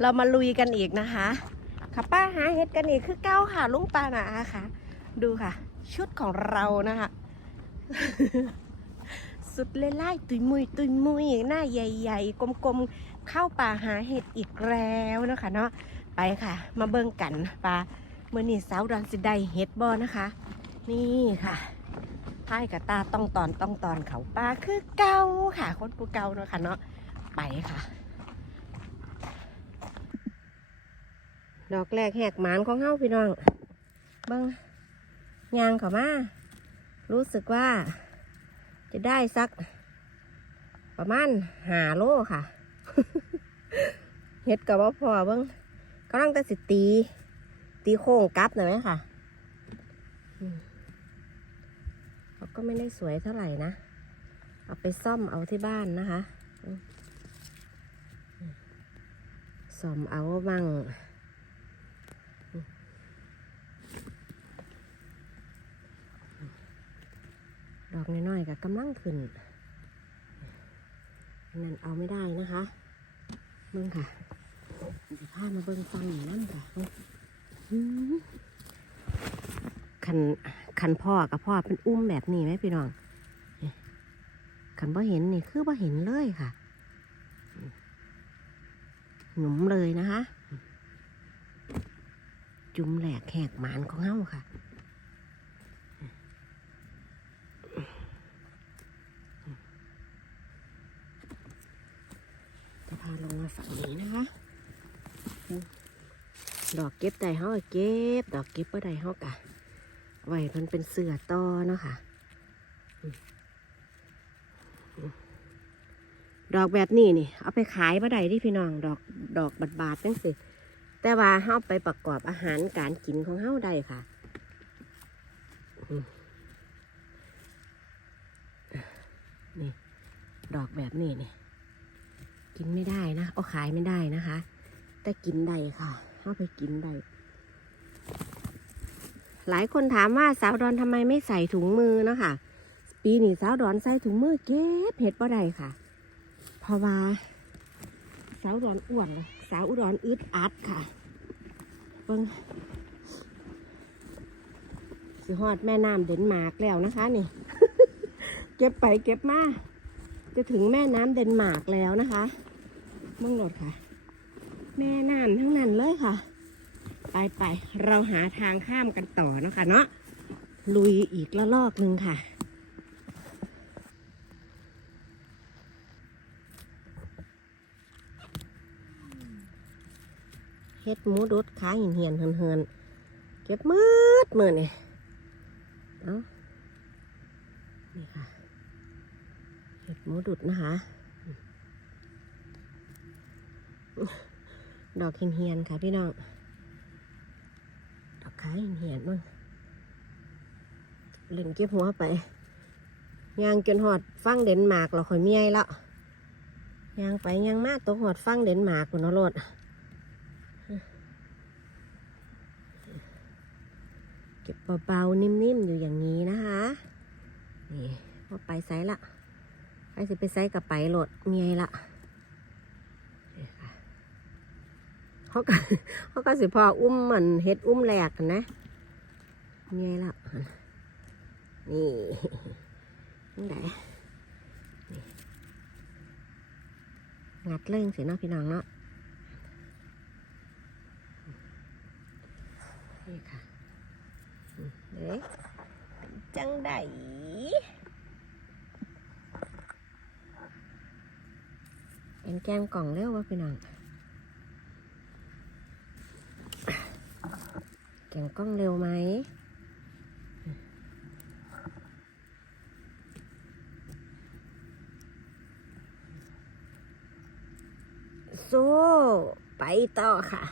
เรามาลุยกันอีกนะคะค่ะป้าหาเห็ดกันอีกคือเก้าค่ะลุงป้านาค่ะ ดูค่ะ ชุดของเรานะคะสุดเล่ไล่ตุยมุยตุยมุยหน้าใหญ่ ๆ กลมๆ เข้าป่าหาเห็ดอีกแล้วนะคะเนาะไปค่ะ มาเบิ่งกันปลาเมื่อนี้สาวดันสิได้เห็ดบอนะคะ นี่ค่ะท้ายกับตาต้องตอนต้องตอนเขาปลาคือเก่าค่ะ คนผู้เก่าเนาะค่ะเนาะไปค่ะ ดอกแรกแหกหมานของเฮาพี่น้องเบิ้งยางเขามา รู้สึกว่า จะได้สัก ประมาณหาโลค่ะเฮ็ดกับว่าพอเบิ้งกำลังแต่สิตี ตีโค้งกลับหน่อยไหมค่ะเขาก็ไม่ได้สวยเท่าไหร่นะ เอาไปซ่อมเอาที่บ้านนะคะ ซ่อมเอาบ้าง ดอกน้อยๆกับกำลังขึ้นนั่นเอาไม่ได้นะคะเบิ่งค่ะเดี๋ยวพามาเบิ่งฟังหน่อยนั่นค่ะคันคันพ่อกับพ่อเป็นอุ้มแบบนี้ไหมพี่น้องคันบ่เห็นนี่คือบ่เห็นเลยค่ะ หนุ่มเลยนะคะ จุ่มแหลกแหกหมานของเฮาค่ะพาลงมา ฝั่งนี้นะคะ ดอกเก็บได้เฮาก็เก็บ ดอกเก็บบ่ได้เฮากะไว้มันเป็นเสือต่อเนาะค่ะ ดอกแบบนี้นี่ เอาไปขายบ่ได้ที่พี่น้อง ดอกดอกบาดๆจังสิแต่ว่าเฮาไปประกอบอาหารการกินของเฮาได้ค่ะนี่ ดอกแบบนี้นี่ กินไม่ได้นะเอาขายไม่ได้นะคะ แต่กินได้ค่ะเอาไปกินได้หลายคนถามว่าสาวดอนทำไมไม่ใส่ถุงมือเนาะคะปีนี้สาวดอนใส่ถุงมือเก็บเห็ดบ่ได้ค่ะ เพราะว่าสาวดอนอ้วนสาวอุดรอึดอัดค่ะเบิ่งสิฮอดแม่น้ำเดนมาร์กแล้วนะคะนี่ เก็บไปเก็บมา จะถึงแม่น้ำเดนมาร์กแล้วนะคะมั่งหลดค่ะ แม่น้ำทั้งนั้นเลยค่ะ ไปไปเราหาทางข้ามกันต่อนะคะเนาะลุยอีกละลอกหนึ่งค่ะเฮ็ดหมูดดขาหินเหียนเฮินเฮินเก็บมืดมือนี่เอานี่ค่ะ เห็ดหมูดุดนะคะ ดอกเหียนๆค่ะพี่น้อง ดอกขายเหียนๆมั้งเล่นเก็บหัวไปยางจนหอดฟังเดนมาร์กเราค่อยเมียละยางไปยางมาตกหอดฟังเดนมาร์กคุณนรดเก็บเบาๆนิ่มๆอยู่อย่างนี้นะคะ นี่พอไปไซส์ละ ไปสิไปไซส์กับไปโหลดเมียละนี่ค่ะเขาก็เขาก็สิพออุ้มเหมือนเฮ็ดอุ้มแหลกนะเมียละนี่นี่ไหนงัดเร่งสินาะพี่น้องเนาะนี่ค่ะเอ๊ะจังไดเป็ นแกมกล่องเร็ววะพี่น้องแกงกล้องเร็วไหมโซ่ไปต่อค่ะ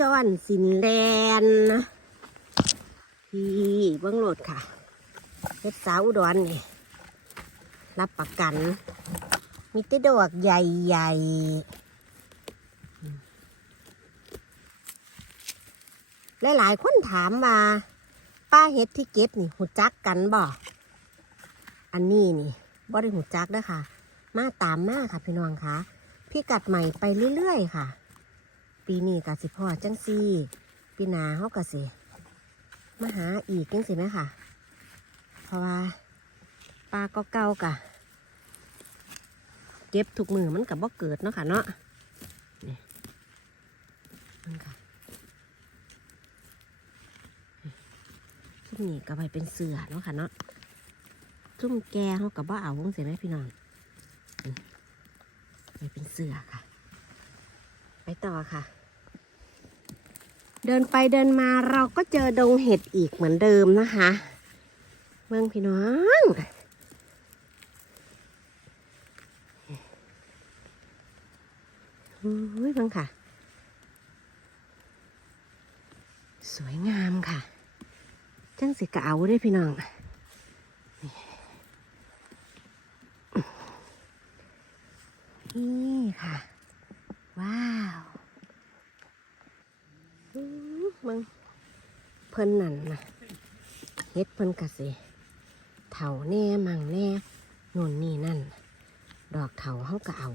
จอนสินแลนด์พี่เบิ้องโหลดค่ะเฮ็ดสาวอุดรนี่รับประกัน มีแต่ดอกใหญ่ๆ หลายๆคนถามว่า ป้าเฮ็ดที่เก็บนี่หูจักกันบ่อันนี้นี่บ่ได้หูจักด้อค่ะ มาตามมาค่ะพี่น้องค่ะพี่กัดใหม่ไปเรื่อยๆค่ะ ปีนี้กะสิพ่อจังซี่ปีหนาเฮากะสิมาหาอีกจังสิไหมค่ะ เพราะว่าปลาก็เก่ากะเก็บทุกมือมันกับบ่เกิดเนาะค่ะเนาะนี่มันค่ะซุ่มนี่ก็ไปเป็นเสือเนาะค่ะเนาะซุ่มแกเขากับบ่เอาวงเสียไหมพี่น้องนี่ไปเป็นเสือค่ะ ไปต่อค่ะ เดินไปเดินมาเราก็เจอดงเห็ดอีกเหมือนเดิมนะคะเมืองพี่น้องอุ้ยเมืองค่ะ สวยงามค่ะ จังสิกะเอาได้วยพี่น้อง นี่ค่ะ ว้าวอื้อ มึงเพิ่นนั่นนะเฮ็ดเพิ่นกะสิเถาแน่มังแน่นู่นนี่นั่น ดอกเถาเฮาก็เอา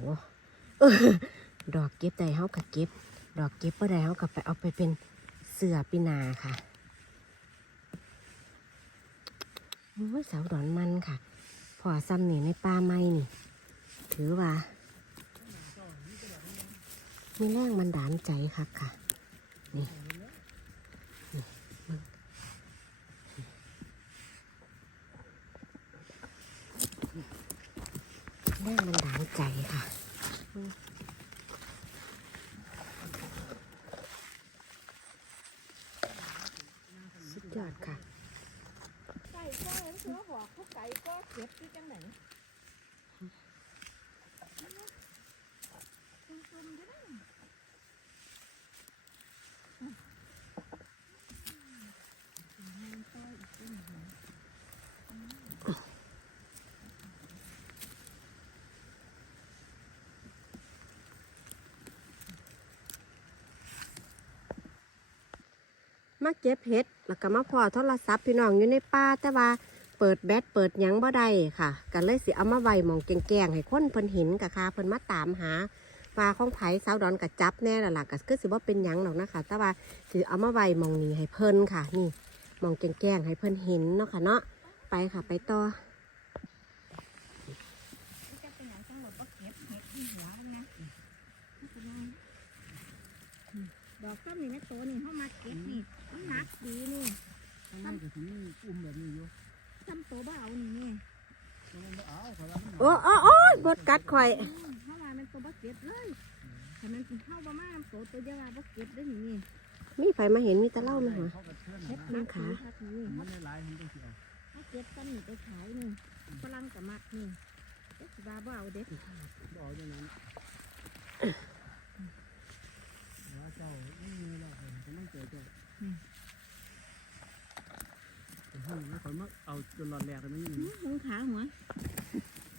ดอกเก็บได้เฮาก็เก็บ ดอกเก็บบ่ได้เฮาก็ไปเอาไปเป็นเสือปีนาค่ะโอ้ยเสาดอนมันค่ะ พอซ้ำนี่ในป่าไม้นี่ ถือว่ามีแรงบันดาลใจค่ะค่ะ นี่เบิ่ง แรงมันดางใจค่ะสุดยอดค่ะไก่ก็เห็นเสือหอกเขาไก่ก็เก็บที่จังไหนซุ่มๆอยู่นั่น มาเก็บเห็ดแล้วก็มาพอโทรศัพท์พี่น้องอยู่ในป่าแต่ว่าเปิดแบตเปิดหยังบ่ได้ค่ะกันเลยสิเอามาไว้มองแกงๆให้คนเพิ่นเห็นกะค่ะเพิ่นมาตามหาปลาของไผ่สาวดอนกับจับแน่ละล่ะก็คือสิบ่เป็นหยังหรอกนะคะแต่ว่าสิเอามาไว้มองนี้ให้เพิ่นค่ะ นี่มองแกงๆให้เพิ่นเห็นเนาะค่ะเนาะไปค่ะไปต่อที่จะเป็นอก็เก็บเห็ดตัวมันนะนี่เป็นไงอืมดอกซ้ำนี่แม่โตนี่เขามาเก็บนี่มันหนักดีนี่ ข้างในก็ถึงอุ้มแบบนี้อยู่ ซ้ำโตเบเอานี่นี่ แล้วมันบ่เอาเขาว่ามันหนา โอ้โอ้โอ้ยบดกัดข่อยอืมเขาว่ามันโตบ่เก็บเลยแต่มันเข้าบ่มาโตตัวเดียวว่าบ่เก็บได้อนี่นี่มีไผมาเห็นมีแต่เล่าไหมคะเขาก็เชิญเห็ดนะหนักขาดีครับนี่มันหลายๆมันต้องสิเอาเขาเก็บซ้ำนี่ไปขายนี่ฝรั่งกับมักนี่เด็กสิว่าบ่เอาเด็กบ่เอาอย่างนั้นว่าเจ้าไม่มีแล้วผมก็ต้องเจอเจ้าแต่ห้องนี้เขามาเอาจนหลอดแหลกเลยมันนี่หืมมึงขาหัว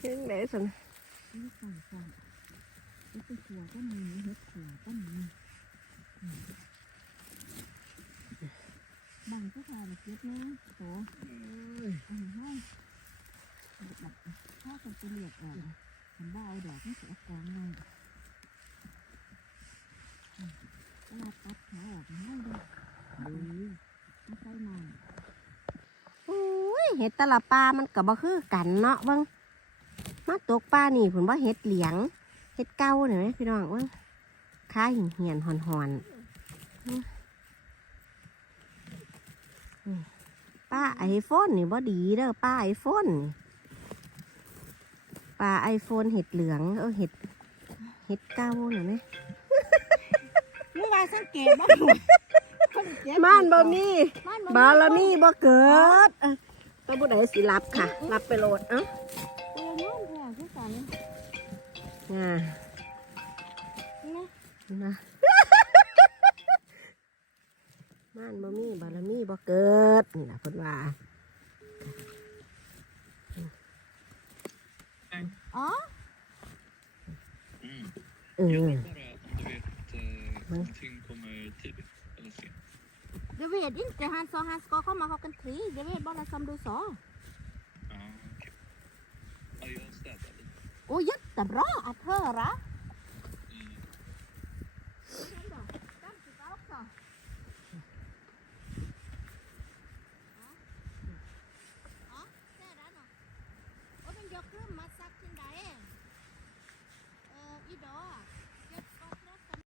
เห็นไหนสันนี่ใส่ใส่เฮ็ดเป็นขัวก็มีเฮ็ดขัวก็มีบางก็พาไปเก็บนะโตอันนี้ให้แบบถ้าคนไปเลียดออกผมว่าเอาดอกนี่เสียกองเลยอืมเวลาตัดขาออกให้ดูดูนี่ไม่ใช่นอยโอ้ยเห็ดแตละปลามันก็บ่คือกันเนาะบิ่ง มาตกปลานี่ผมว่าเห็ดเหลียง เห็ดเก้าเนี่ยไหมพี่น้องเบิ่งค้าหินเหียนหอนหอนๆอื้ออืมป้าไอโฟนนี่บ่ดีเด้อป้าไอโฟนนี่ป้าไอโฟนเห็ดเหลืองเออเห็ดเห็ดเก้าเนี่ยไหมมึงมาสังเกตบ้างม่านบ่มีมันบารมีบ่เกิดเอ้ยต้องผู้ใดสิรับค่ะ รับไปโหลดเอ้า อ่านี่นะเกิด นี่แหละเพิ่นว่าอ๋อ Mm. เออ Jag undrar om du vet eh, Men- någonting kommer tidigt eller sent? เดวิดอินแต่ฮันซอฮันสก็เข้ามาเขากันทีเดวิดบอกอะไรซัมดูซอ Ja, okej. Ja, jag städar lite. โอ้ยด แต่รออัเธอระ